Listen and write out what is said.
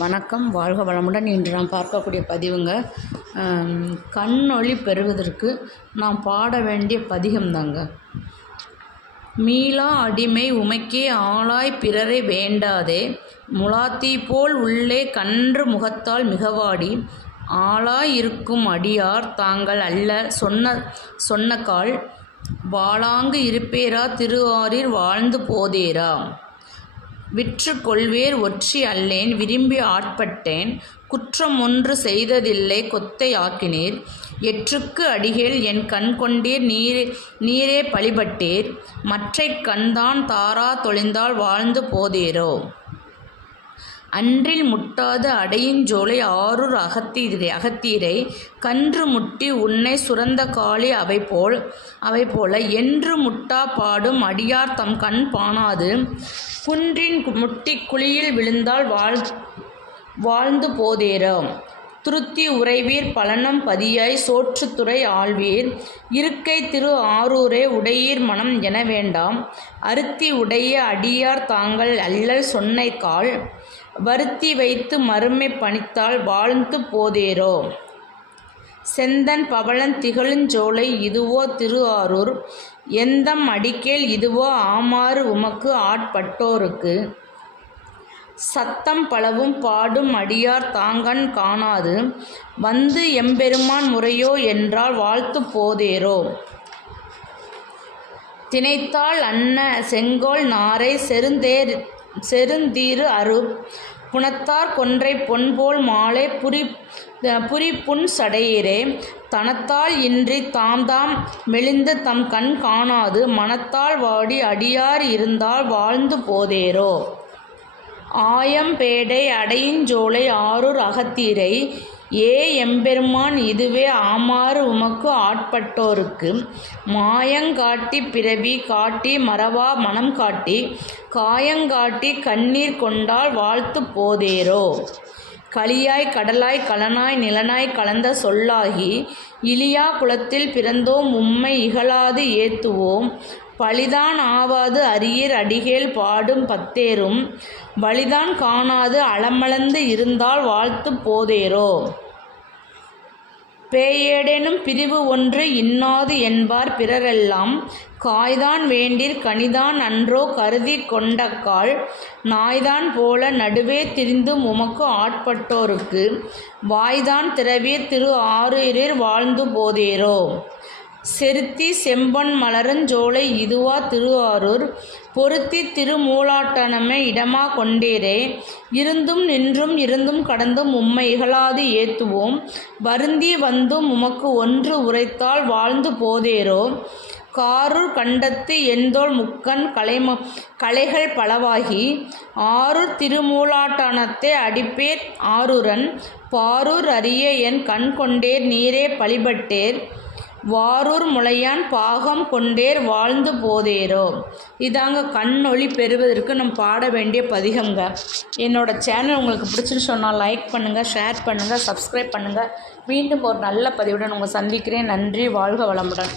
வணக்கம் வாழ்க வளமுடன் இன்று நாம் பார்க்கக்கூடிய பதிவுங்க. கண்ணொளி பெறுவதற்கு நாம் பாட வேண்டிய பதிகம் தாங்க மீளா அடிமை உமைக்கே ஆளாய் பிறரை வேண்டாதே முலாத்தி போல் உள்ளே கன்று முகத்தால் மிகவாடி ஆளாய் இருக்கும் அடியார் தாங்கள் அல்ல சொன்ன சொன்ன கால் வாழாங்கு இருப்பேரா திருவாரீர் வாழ்ந்து போதேரா. விற்று கொள்வேர் ஒற்றி அல்லேன் விரும்பி ஆட்பட்டேன். குற்றம் ஒன்று செய்ததில்லை கொத்தை ஆக்கினீர். எற்றுக்கு அடிகேல் என் கண் கொண்டீர் நீரே நீரே பழிபட்டீர். மற்றைக் கண்தான் தாரா தொழிந்தால் வாழ்ந்து போதேரோ? அன்றில் முட்டாது அடையின்ஜோலை ஆரூர் அகத்தீரை அகத்தீரை. கன்று முட்டி உன்னை சுரந்த காளி அவை போல் அவை போல என்று முட்டா பாடும் அடியார் தம் கண் பாணாது. குன்றின் முட்டி குழியில் விழுந்தால் வாழ் வாழ்ந்து போதேரம் துருத்தி உறைவீர் பலனம் பதியாய் சோற்றுத்துறை ஆழ்வீர் இருக்கை திரு ஆரூரே உடையீர் மனம் என வேண்டாம். அருத்தி உடைய அடியார் தாங்கள் அல்லல் சொன்னைக்கால். வருத்தி வைத்து மறுமை பணித்தால் வாழ்ந்து போதேரோ செந்தன் பவளன் திகழுஞ்சோலை இதுவோ திரு ஆரூர். எந்தம் அடிக்கேல் இதுவோ ஆமாறு உமக்கு ஆட்பட்டோருக்கு. சத்தம் பலவும் பாடும் அடியார் தாங்கன் காணாது. வந்து எம்பெருமான் முறையோ என்றால் வாழ்த்து போதேரோ. தினைத்தாள் அன்ன செங்கோல் நாரை செருந்தேர் செருந்தீரு அரு புனத்தார் கொன்றை பொன்போல் மாலை புரி புரி புன் சடையீரே தனத்தால் இன்றி தாம் தாம் மெலிந்து தம் கண் காணாது மனத்தால் வாடி அடியார் இருந்தால் வாழ்ந்து போதேரோ. ஆயம்பேடை அடையுஞ்சோலை ஆரூர் அகத்தீரை. ஏ எம்பெருமான் இதுவே ஆமாறு உமக்கு ஆட்பட்டோருக்கு. மாயங்காட்டி பிறவி காட்டி மறவா மனம் காட்டி காயங்காட்டி கண்ணீர் கொண்டால் வாழ்த்து போதேரோ. களியாய் கடலாய் கலனாய் நிலனாய் கலந்த சொல்லாகி இலியா குலத்தில் பிறந்தோம் உம்மை இகழாது ஏத்துவோம். பழிதான் ஆவாது அரியர் அடிகேல் பாடும் பத்தேரும் வழிதான் காணாது அளமளந்து இருந்தால் வாழ்த்து போதேரோ பேயேடேனும் பிரிவு ஒன்று இன்னாது என்பார் பிறரெல்லாம் காய்தான் வேண்டிர் கனிதான் அன்றோ கருதி கொண்டக்கால் நாய்தான் போல நடுவே திரிந்தும் உமக்கு ஆட்பட்டோருக்கு வாய்தான் திறவீர் திரு ஆறுயிரில் வாழ்ந்து போதேரோ செருத்தி செம்பொன் மலரஞ்சோலை இதுவா திருவாரூர். பொருத்தி திருமூலாட்டனமே இடமா கொண்டேரே. இருந்தும் நின்றும் இருந்தும் கடந்தும் உம்மை இகழாது ஏத்துவோம். வருந்தி வந்தும் உமக்கு ஒன்று உரைத்தால் வாழ்ந்து போதேரோ. காரூர் கண்டத்து எந்தோள் முக்கன் கலைம கலைகள் பலவாகி. ஆரூர் திருமூலாட்டானத்தை அடிப்பேர் ஆரூரன். பாரூர் அறிய என் கண் கொண்டேர் நீரே பழிபட்டேர். வாரூர் முளையான் பாகம் கொண்டேர் வாழ்ந்து போதேரோ. இதாங்க கண்ணொளி பெறுவதற்கு நம்ம பாட வேண்டிய பதிகங்க. என்னோட சேனல் உங்களுக்கு பிடிச்சின்னு சொன்னால் லைக் பண்ணுங்கள் ஷேர் பண்ணுங்கள் சப்ஸ்கிரைப் பண்ணுங்கள் மீண்டும் ஒரு நல்ல பதிவுடன் உங்களை சந்திக்கிறேன். நன்றி வாழ்க வளமுடன்.